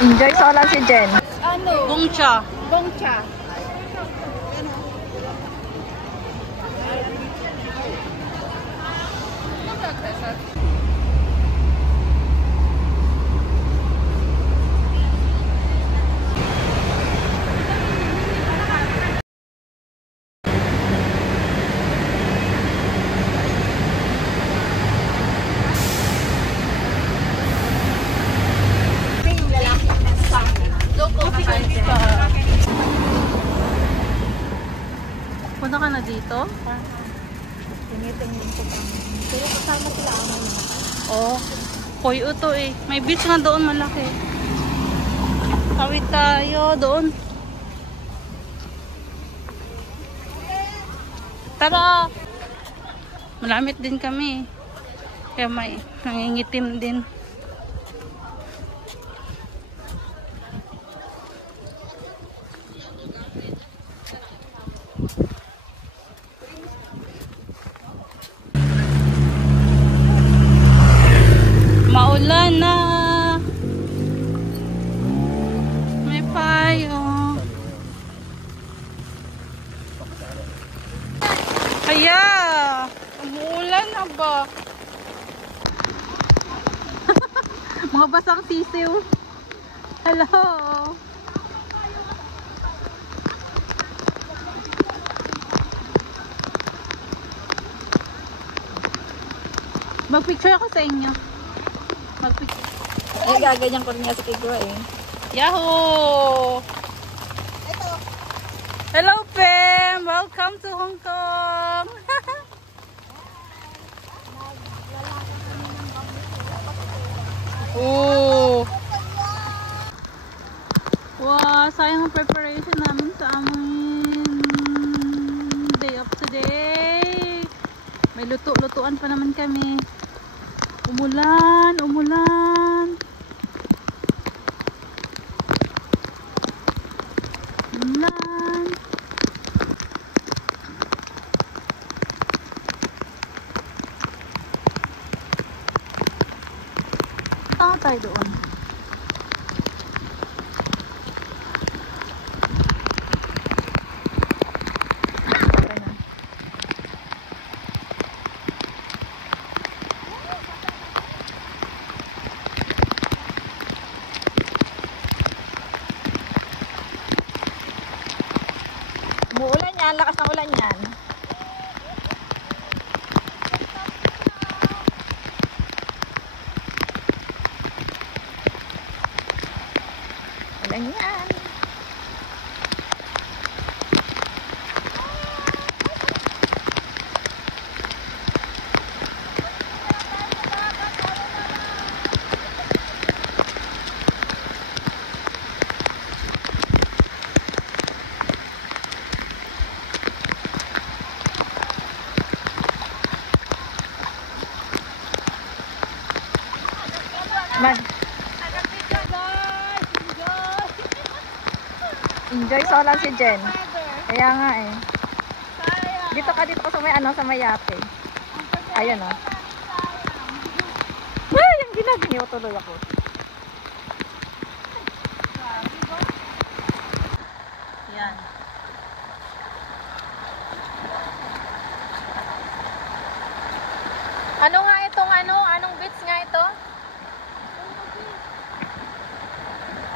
Enjoy solar si Jen. Ano? Gongcha. Gongcha. Punta ka na dito? Tinitingin ko pa. Pero kasama sila ako. Oh, Koy Uto eh. May beach nga doon malaki. Tawid tayo doon. Tara! Malamit din kami. Kaya may nangingitim din. Maulan na. May payo. Kaya, umuulan na ba? Mga basang sisiw. Hello. Mag-picture ako sa inyo. Mag-picture. Ay, gaganyan ko rin niya sa kigwa eh. Yahoo! Hello, Pam! Welcome to Hong Kong! Oh! Wow, sayang ang preparation namin sa aming day of today. May luto-lutuan pa naman kami. Umulan, umulan. Umulan. Tayo doon. Umuulan yan, lakas ng ulan yan. Ulan yan. Enjoy solar si Jen. Kaya nga eh. Dito ka sa may sa may yate. Ayan oh. Ay, yung ginagniyo tuloy ako. Yan. Ano nga itong anong beach nga ito?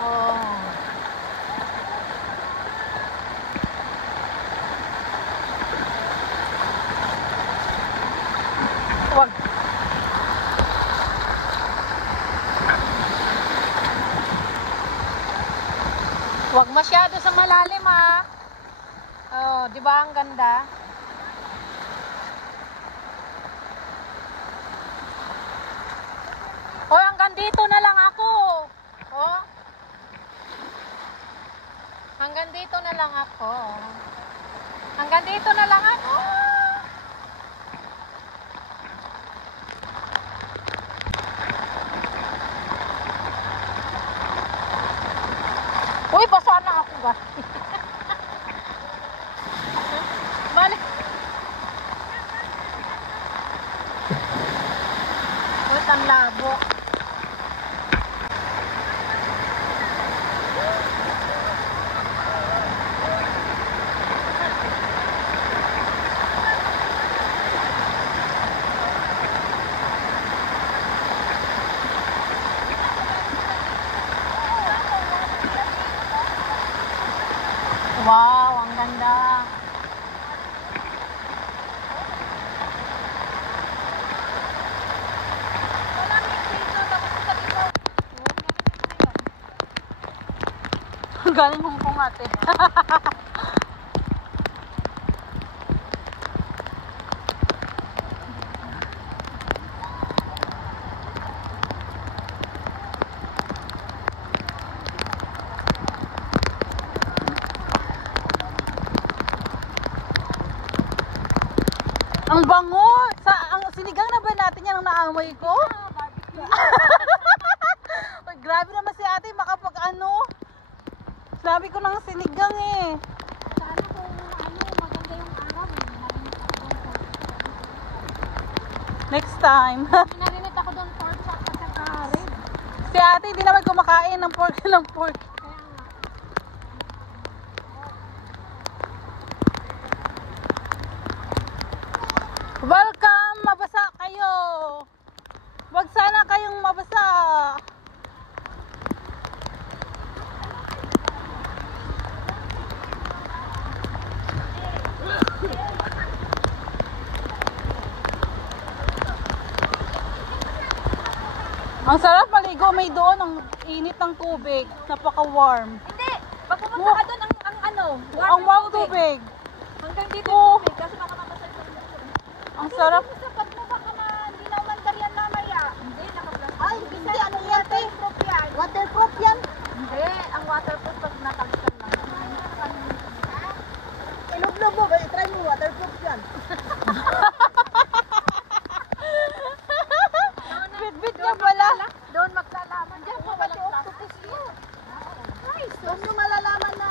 Oh. Wag. Wag masyado sa malalim ah. Oh, 'di ba ang ganda? Hoy, hanggang dito na lang ako. Oh. Hanggang dito na lang ako. Hanggang dito na lang ako. Uy, basa na ako ba? Balik. Uy, ang labo. Wow, ang ganda. Galing Hong Kong ate. Ang bango! Ang sinigang na ba natin yan ang naamoy ko? Uy, grabe naman si ate makapag ano. Sabi ko ng sinigang eh. Sana kung maganda yung araw. Next time. Narinig ako doon pork chop at saka rib. Si ate hindi naman kumakain ng pork ng pork. Kaya nga. Welcome! Mabasa kayo! Wag sana kayong mabasa. Ang sarap maligo, may doon ang init ng tubig, napaka-warm. Hindi! Pag pumunta ka doon, ang ano, Ang warm tubig. Hanggang dito Oo. yung tubig, kasi baka mamasal sa Ang sarap. Sapat mo baka na hindi na umandar yan mamaya. Hindi, naka-plastic. Ay, hindi ano yan, te? Waterproof yan. Hindi, ang waterproof pag natagsan lang. Ilog-lobo, try mo, waterproof yan. Bit-bit niya pala. Doon maglalaman. Diyan pa pati octopus mo. Nice. Doon nyo malalaman na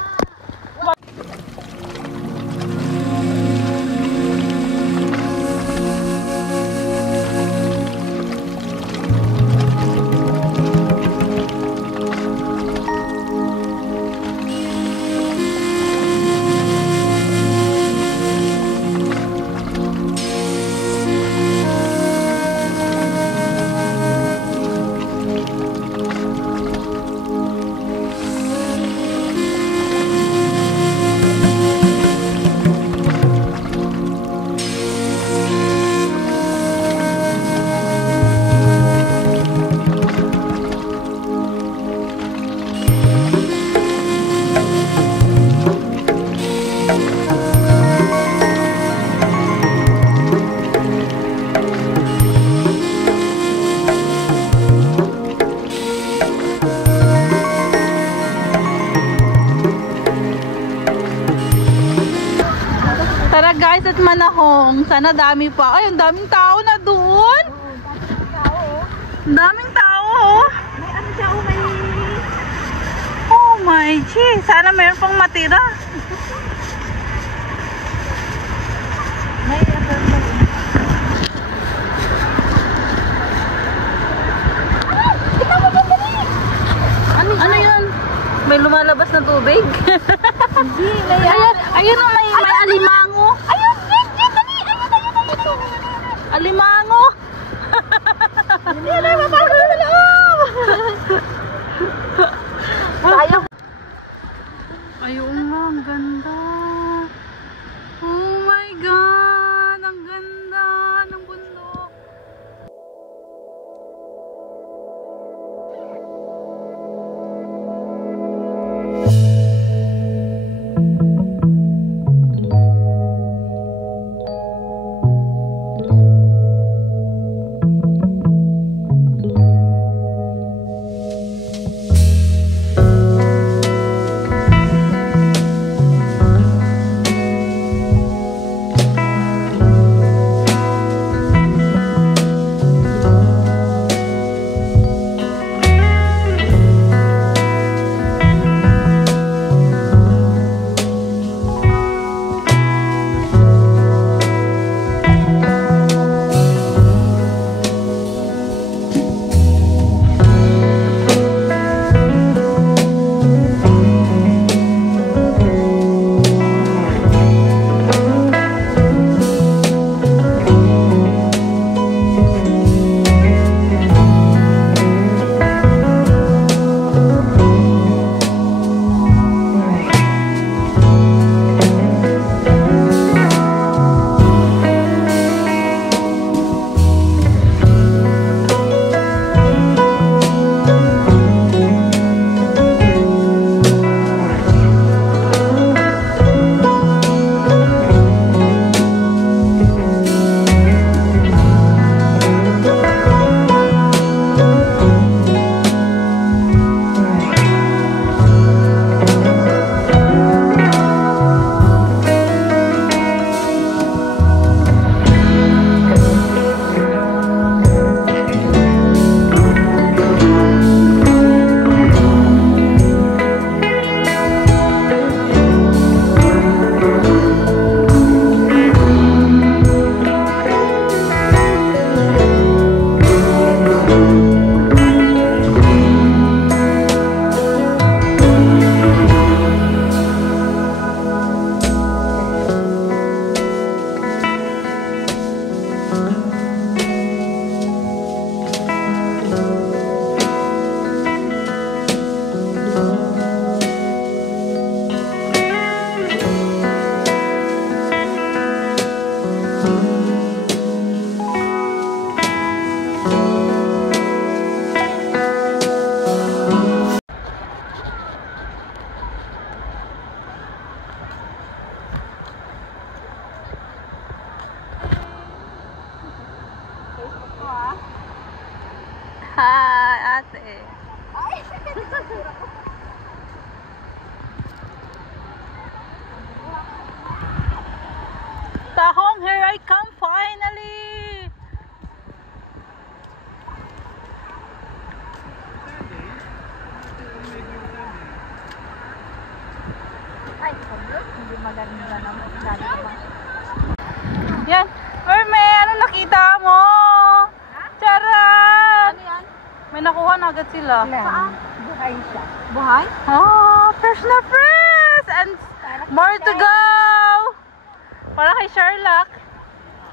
Tara guys, at Manahong. Sana dami pa. Ay, ang daming tao na doon. Ang daming tao, oh. May ano siya, oh, may... Oh my gee. Sana mayroon pang matira. May ano. Ano yun? May lumalabas na tubig? Hindi, may Ayun oh, may alimango. Ayun, yan, dali. Ayun. Alimango. Yan na, mapagod na loob. Sayang. Ayun nga, ang ganda. Oh my God, ang ganda ng bundok. hindi maganda naman. Dali ka ba? Yan. Merme, ano nakita mo? Charot! Ano yan? May nakuha na agad sila. Saan? Buhay siya. Buhay? Oh, fresh na fresh! And more to go! Para kay Sherlock.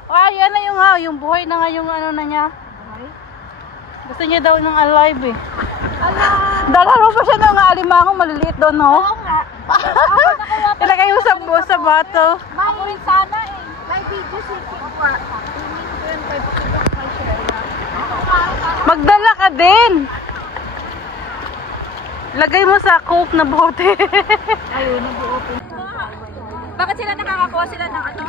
Oh, yan na yung buhay na nga yung ano na niya. Buhay? Gusto niya daw ng alive eh. Dalaro pa siya ng alimangong maliliit doon, no? Oo nga. Ilagay mo sa bato. Ako rin sana eh. May video si Kikwa. Tingin ko yun kay Pakita kay Sheila. Magdala ka din! Lagay mo sa coke na bote. Ayun, nag-open. Bakit sila nakakakuha sila ng ano?